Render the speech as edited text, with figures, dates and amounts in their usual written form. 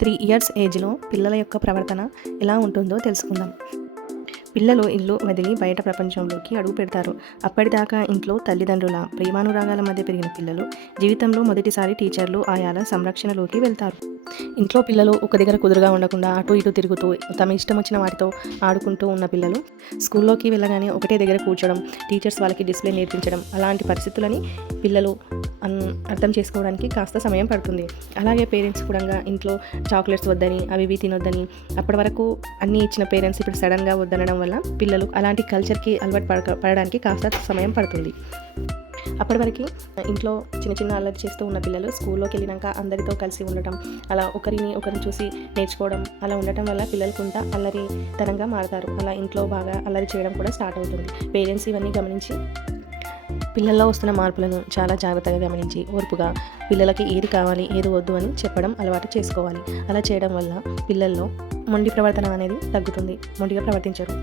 3 years ఏజ్లో పిల్లల యొక్క ప్రవర్తన ఎలా ఉంటుందో తెలుసుకుందాం. పిల్లలు ఇల్లు వదిలి బయట ప్రపంచంలోకి అడుగు పెడతారు. అప్పటిదాకా ఇంట్లో తల్లిదండ్రుల ప్రేమానురాగాల మధ్య పెరిగిన పిల్లలు జీవితంలో మొదటిసారి టీచర్లు, ఆయాల సంరక్షణలోకి వెళ్తారు. ఇంట్లో పిల్లలు ఒక దగ్గర కుదురుగా ఉండకుండా అటు ఇటు తిరుగుతూ తమ ఇష్టం వచ్చిన వాటితో ఆడుకుంటూ ఉన్న పిల్లలు స్కూల్లోకి వెళ్ళగానే ఒకటే దగ్గర కూర్చోవడం, టీచర్స్ వాళ్ళకి డిసిప్లిన్ నేర్పించడం, అలాంటి పరిస్థితులని పిల్లలు అర్థం చేసుకోవడానికి కాస్త సమయం పడుతుంది. అలాగే పేరెంట్స్ కూడా ఇంట్లో చాక్లెట్స్ వద్దని, అవి ఇవి తినొద్దని, అప్పటి వరకు అన్నీ ఇచ్చిన పేరెంట్స్ ఇప్పుడు సడన్గా వద్దనడం వల్ల పిల్లలు అలాంటి కల్చర్కి అలవాటు పడడానికి కాస్త సమయం పడుతుంది. అప్పటి వరకు ఇంట్లో చిన్న చిన్న అల్లరి చేస్తూ ఉన్న పిల్లలు స్కూల్లోకి వెళ్ళినాక అందరితో కలిసి ఉండటం, అలా ఒకరిని చూసి నేర్చుకోవడం, అలా ఉండటం వల్ల పిల్లలు కొంత అల్లరితనంగా మారుతారు. అలా ఇంట్లో బాగా అల్లరి చేయడం కూడా స్టార్ట్ అవుతుంది. పేరెంట్స్ ఇవన్నీ గమనించి పిల్లల్లో వస్తున్న మార్పులను చాలా జాగ్రత్తగా గమనించి ఓర్పుగా పిల్లలకి ఏది కావాలి ఏది వద్దు అని చెప్పడం అలవాటు చేసుకోవాలి. అలా చేయడం వల్ల పిల్లల్లో మొండి ప్రవర్తన అనేది తగ్గుతుంది. మొండిగా ప్రవర్తించరు.